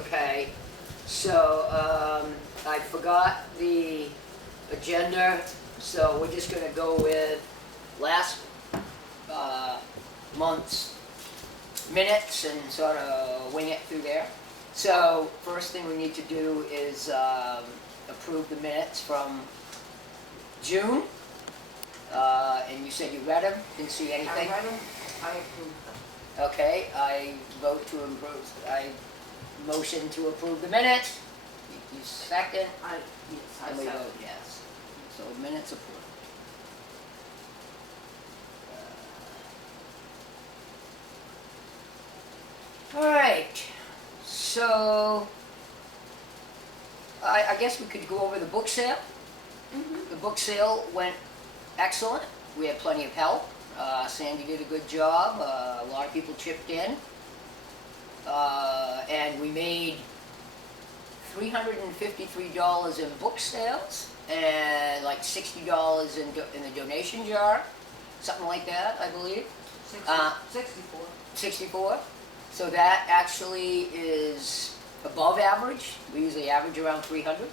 Okay, so I forgot the agenda, so we're just gonna go with last month's minutes and sort of wing it through there. So first thing we need to do is approve the minutes from June. And you said you read them, didn't see I anything? read them, I approved them. Okay, I vote to approve, I motion to approve the minutes. You second, Yes, I and we said. vote yes. So minutes approved. All right, so I guess we could go over the book sale. Mhm. The book sale went excellent. We had plenty of help. Sandy did a good job. A lot of people chipped in. And we made $353 in book sales and like $60 in the donation jar, something like that, I believe. 64. 64. So that actually is above average. We usually average around 300.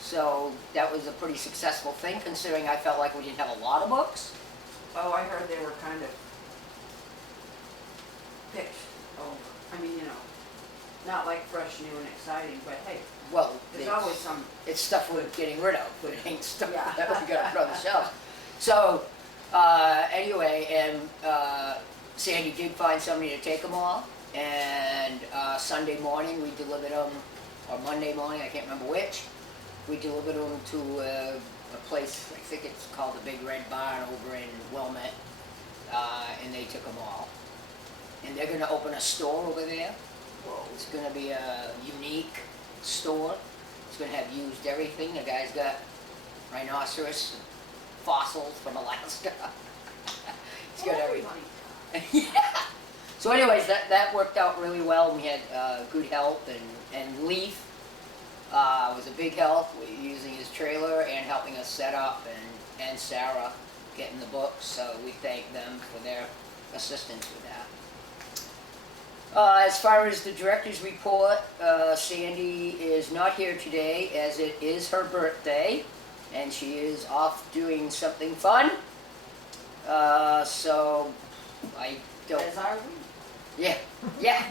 So that was a pretty successful thing, considering I felt like we didn't have a lot of books. Oh, I heard they were kind of picked over. I mean, not like fresh, new, and exciting, but hey, Well, there's always some. it's stuff we're getting rid of, but it ain't stuff Yeah. that we gotta put on the shelf. So, anyway, and Sandy did find somebody to take them all, and Sunday morning we delivered them, or Monday morning, I can't remember which, we delivered them to a place, I think it's called the Big Red Barn over in Wilmette, and they took them all. And they're gonna open a store over there. Whoa. It's gonna be a unique store. It's gonna have used everything. The guy's got rhinoceros fossils from Alaska. He's got everything. Everybody. Yeah. So anyways, that worked out really well. We had good help, and Leaf was a big help using his trailer and helping us set up, and Sarah getting the books. So we thank them for their assistance with that. As far as the director's report, Sandy is not here today as it is her birthday, and she is off doing something fun. So I don't. As are we. Yeah, yeah.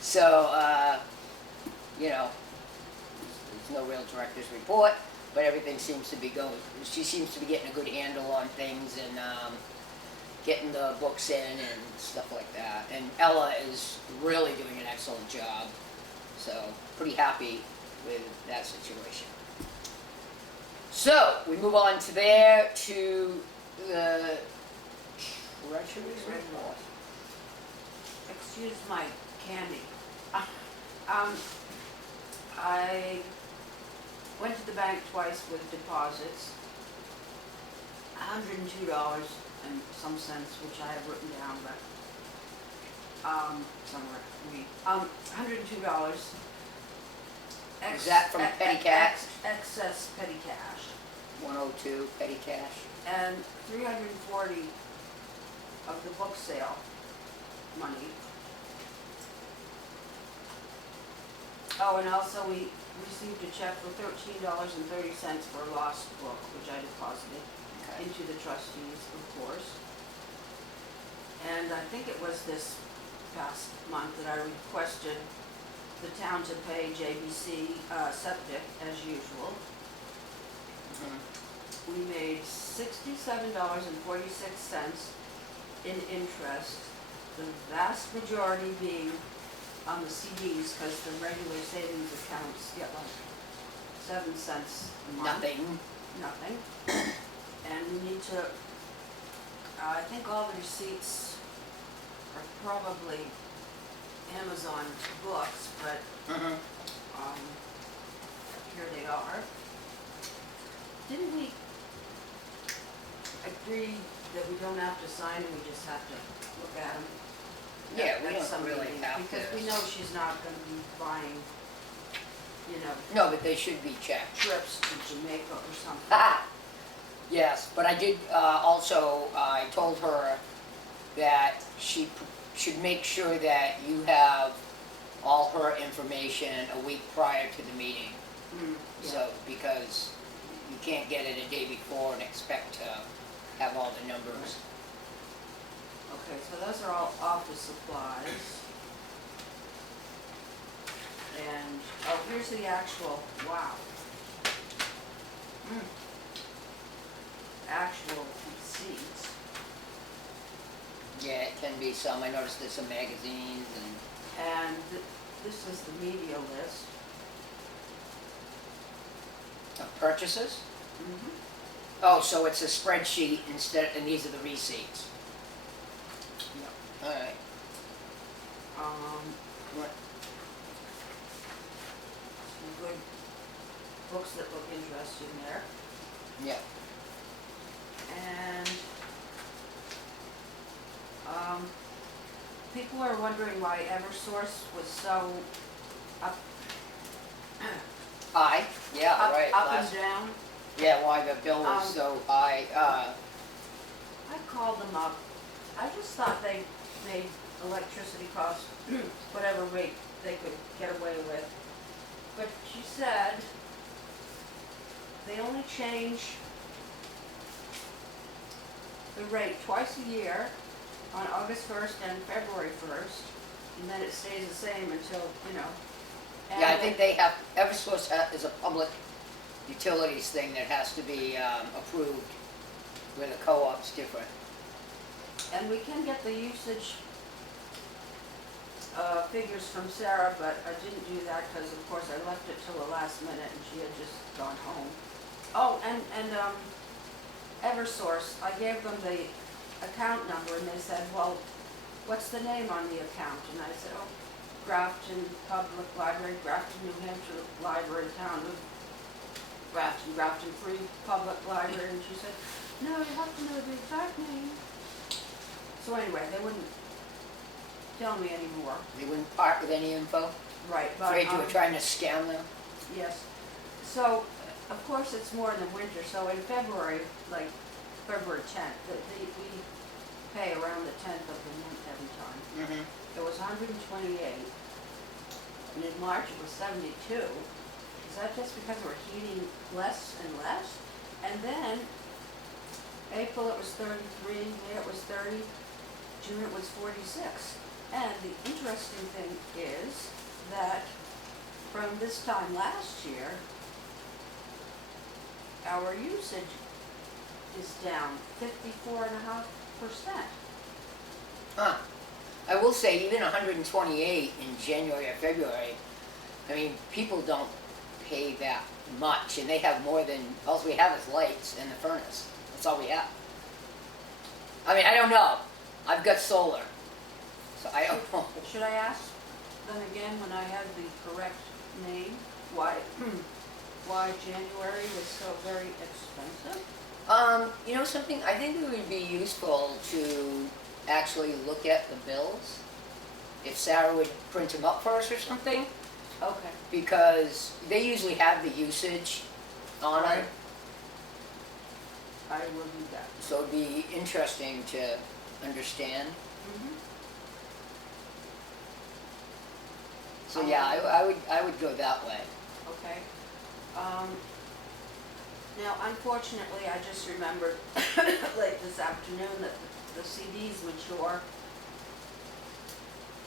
So there's no real director's report, but everything seems to be going. She seems to be getting a good handle on things and. Getting the books in and stuff like that. And Ella is really doing an excellent job. So, pretty happy with that situation. So, we move on to there to the treasurer's report. Excuse my candy. I went to the bank twice with deposits. $102 and some cents, which I have written down, but somewhere. $102. Is that from petty cash? Excess petty cash. 102 petty cash. And 340 of the book sale money. Oh, and also we received a check for $13.30 for a lost book, which I deposited into the trustees, of course. And I think it was this past month that I requested the town to pay JBC septic as usual. Mm-hmm. We made $67.46 in interest, the vast majority being on the CDs, because the regular savings accounts get like 7 cents a month. Nothing. And we need to, I think all the receipts are probably Amazon books, but here they are. Didn't we agree that we don't have to sign them, we just have to look at them? Yeah, we At don't some really meeting, have because to. we know she's not going to be buying, No, but they should be checked. trips to Jamaica or something. Ah! Yes, but I did also, I told her that she should make sure that you have all her information a week prior to the meeting. Yeah. So, because you can't get it a day before and expect to have all the numbers. Okay, so those are all office supplies. And, oh, here's the actual, wow. Actual receipts. Yeah, it can be some. I noticed there's some magazines and, And this is the media list. purchases. Mm-hmm. Oh, so it's a spreadsheet instead, and these are the receipts. All right. What- Some good books that look interesting there. Yeah. And, people are wondering why Eversource was so up, High. Yeah. up, Right. up Last. and down. Yeah. Why the bill was so high? I called them up. I just thought they made electricity costs whatever rate they could get away with. But she said they only change the rate twice a year, on August 1st and February 1st, and then it stays the same until, you know. and Yeah. I think they have. Eversource is a public utilities thing that has to be approved, where the co-op's different. And we can get the usage figures from Sarah, but I didn't do that because, of course, I left it till the last minute and she had just gone home. Oh, and Eversource, I gave them the account number and they said, well, what's the name on the account? And I said, oh, Grafton Public Library, Grafton, New Hampshire Library, Town of Grafton, Grafton Free Public Library. And she said, no, you have to know the exact name. So anyway, they wouldn't tell me anymore. They wouldn't part with any info. Right, but, Afraid you were trying to scam them. yes. So, of course, it's more in the winter, so in February, like February 10th, we pay around the 10th of the month every time. Mm-hmm. It was 128, and in March it was 72. Is that just because we're heating less and less? And then, April it was 33, May it was 30, June it was 46. And the interesting thing is that from this time last year, our usage is down 54.5%. Huh. I will say, even 128 in January or February, I mean, people don't pay that much, and they have more than, all we have is lights and the furnace. That's all we have. I mean, I don't know. I've got solar, so I don't know. Should I ask them again when I have the correct name, why January was so very expensive? You know something? I think it would be useful to actually look at the bills. If Sarah would print them up for us or something, Okay. because they usually have the usage on it. I will do that. So it'd be interesting to understand. So yeah, I would go that way. Okay. Now, unfortunately, I just remembered late this afternoon that the CDs mature.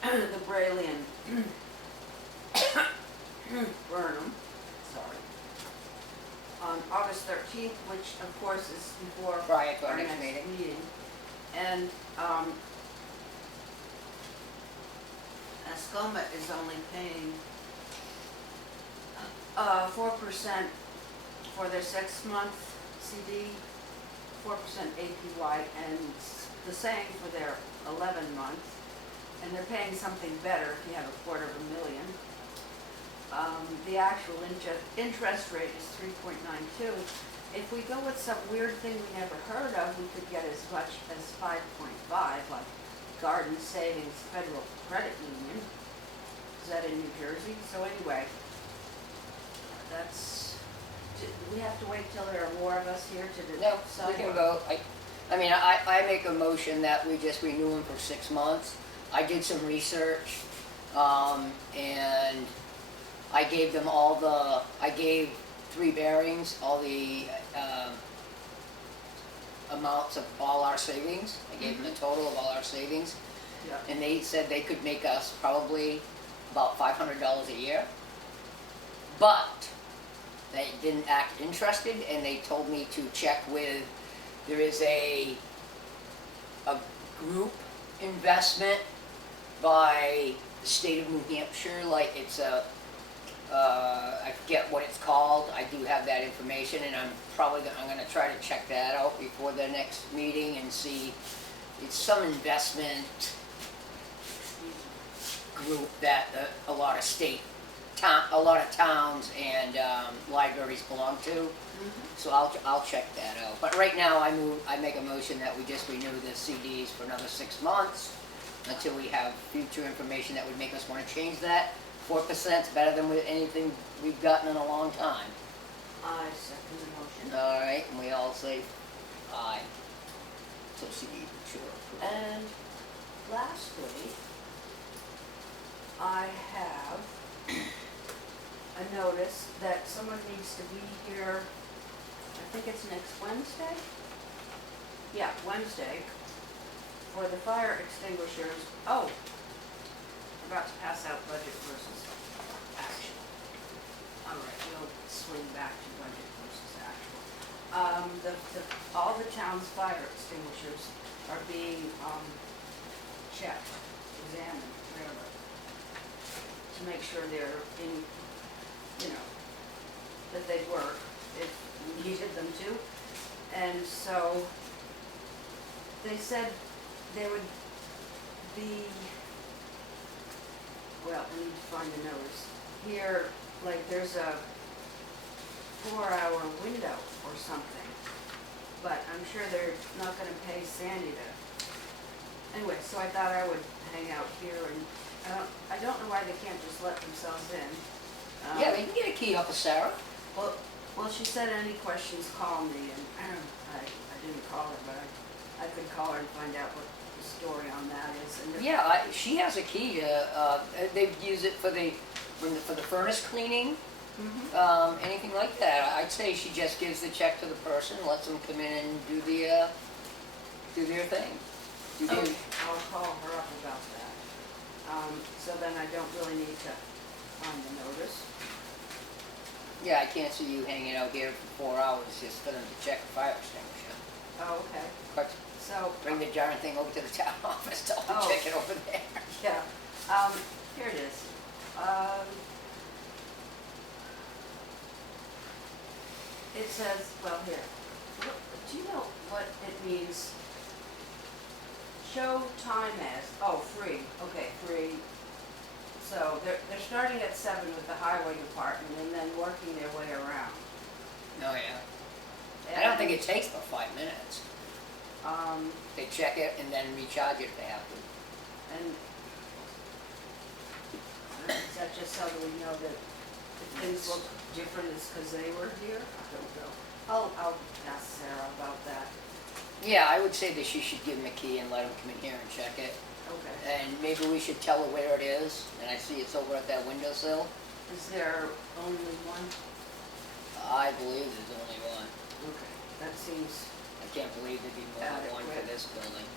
The Braille and Burnham, sorry, on August 13th, which of course is before Prior to our our next next meeting. meeting. And Ascoma is only paying 4% for their 6-month CD, 4% APY, and the same for their 11-month. And they're paying something better if you have $250,000. The actual interest rate is 3.92. If we go with some weird thing we never heard of, we could get as much as 5.5, like Garden Savings Federal Credit Union. Is that in New Jersey? So anyway, do we have to wait till there are more of us here to No, decide? we can go. I mean, I make a motion that we just renew them for 6 months. I did some research, And I gave them I gave 3 bearings, all the, amounts of all our savings. I gave them the total of all our savings. Yeah. And they said they could make us probably about $500 a year. But they didn't act interested, and they told me to check with, there is a group investment by the state of New Hampshire, like it's a, I forget what it's called. I do have that information, and I'm gonna try to check that out before the next meeting and see. It's some investment group that a lot of towns and libraries belong to. So I'll check that out. But right now, I make a motion that we just renew the CDs for another 6 months until we have future information that would make us want to change that. 4% is better than anything we've gotten in a long time. I second the motion. All right, and we all say aye. So CD, sure. And lastly, I have a notice that someone needs to be here, I think it's next Wednesday? Yeah, Wednesday, for the fire extinguishers. Oh, about to pass out budget versus actual. All right, we'll swing back to budget versus actual. All the town's fire extinguishers are being checked, examined, whatever, to make sure they're in, that they work if we needed them to. And so they said they would be, well, I need to find the notice. Here, like, there's a 4-hour window or something, but I'm sure they're not gonna pay Sandy to. Anyway, so I thought I would hang out here, and I don't know why they can't just let themselves in. Yeah, they can get a key off of Sarah. Well, she said any questions, call me, and I didn't call her, but I could call her and find out what the story on that is. And Yeah, she has a key to, they've used it for the furnace cleaning, anything like that. I'd say she just gives the check to the person, lets them come in and do their thing. I'll call her up about that. So then I don't really need to find the notice. Yeah, I can't see you hanging out here for 4 hours just for them to check the fire extinguisher. Oh, okay. But So, bring the darn thing over to the town office, tell them to Oh. check it over there. yeah, here it is. It says, well, here, do you know what it means? Show time as, free, okay, free. So they're starting at 7 with the highway department and then working their way around. Oh, yeah. I don't think it takes but 5 minutes. They check it and then recharge it if they have to. And is that just so that we know that if things look different, it's because they were here? I don't know. I'll ask Sarah about that. Yeah, I would say that she should give them a key and let them come in here and check it. Okay. And maybe we should tell her where it is, and I see it's over at that windowsill. Is there only one? I believe there's only one. Okay. That seems, I can't believe there'd be more than one for Adequate. this building.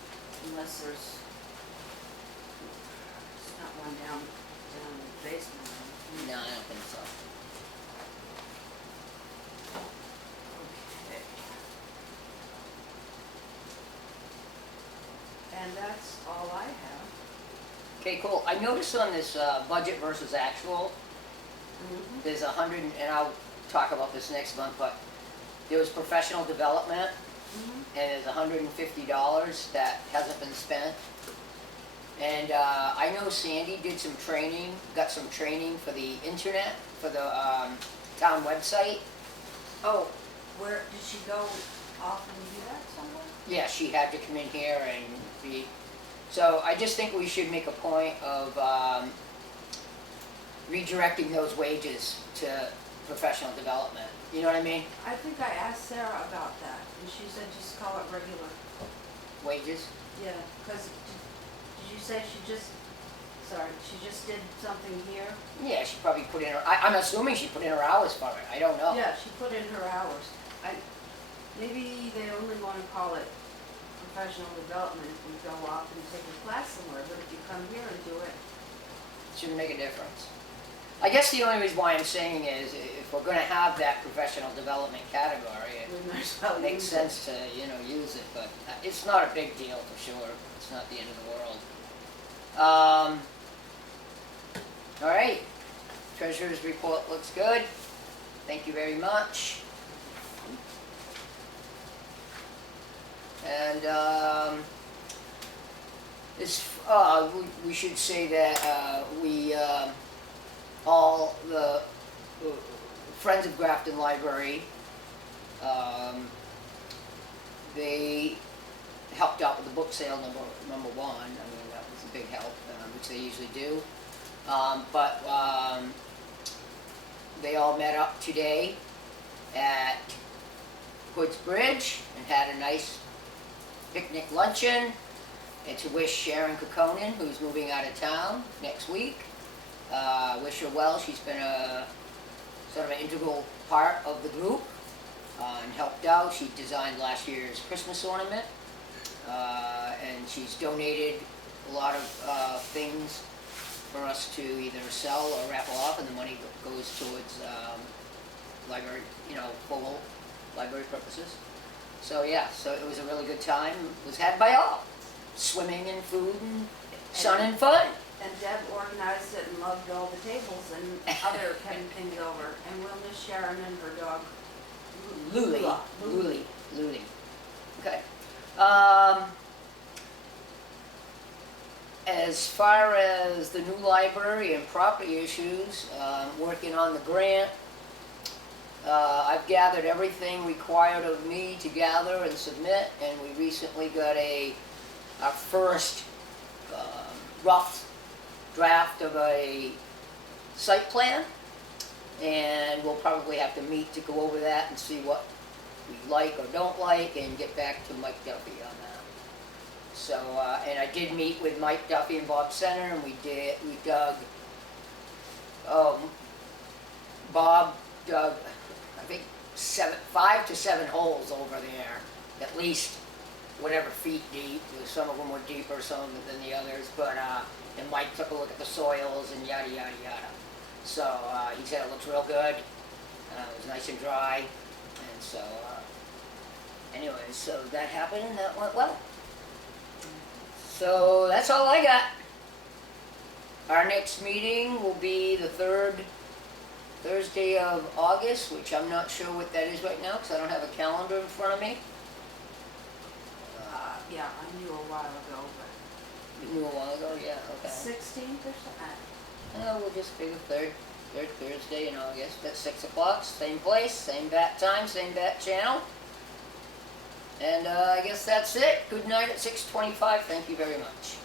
unless there's not one down in the basement. No, I don't think so. Okay. And that's all I have. Okay, cool. I noticed on this budget versus actual, Mm-hmm. there's and I'll talk about this next month, but there was professional development, Mm-hmm. and there's $150 that hasn't been spent. And I know Sandy did some training, got some training for the internet, for the town website. Oh, where, did she go off and do that somewhere? Yeah, she had to come in here and be, so I just think we should make a point of redirecting those wages to professional development. You know what I mean? I think I asked Sarah about that, and she said just call it regular. Wages. Yeah, because did you say she just Sorry, she just did something here? Yeah, she probably put in her, I'm assuming she put in her hours for it, I don't know. Yeah, she put in her hours. Maybe they only wanna call it professional development if we go off and take a class somewhere, but if you come here and do it, Shouldn't make a difference. I guess the only reason why I'm saying is if we're gonna have that professional development category, we might as well it makes use sense to, use it, but it's not a big deal for sure. It's not the end of the world. All right, treasurer's report looks good. Thank you very much. And we should say that all the Friends of Grafton Library, they helped out with the book sale number one. I mean, that was a big help, which they usually do. But they all met up today at Hood's Bridge and had a nice picnic luncheon, and to wish Sharon Kokkonen, who's moving out of town next week, wish her well. She's been a sort of an integral part of the group and helped out. She designed last year's Christmas ornament, and she's donated a lot of things for us to either sell or raffle off, and the money goes towards library, full library purposes. So yeah, so it was a really good time. It was had by all. Swimming and food and sun and fun. And Deb organized it and loved all the tables and other things over. And we'll miss Sharon and her dog. Luli. Okay. As far as the new library and property issues, working on the grant, I've gathered everything required of me to gather and submit, and we recently got our first rough draft of a site plan, and we'll probably have to meet to go over that and see what we like or don't like, and get back to Mike Duffy on that. So, and I did meet with Mike Duffy and Bob Center, and we dug, Bob dug, I think 5 to 7 holes over there, at least whatever feet deep. Some of them were deeper, some of them than the others, but and Mike took a look at the soils and yada yada yada. So he said it looks real good. It was nice and dry, and so anyway, so that happened and that went well. So that's all I got. Our next meeting will be the 3rd Thursday of August, which I'm not sure what that is right now because I don't have a calendar in front of me. Yeah, I knew a while ago, but. You knew a while ago? Yeah, okay. 16th or something? We'll just figure third Thursday in August at 6 o'clock, same place, same bat time, same bat channel. And I guess that's it. Good night at 6:25. Thank you very much.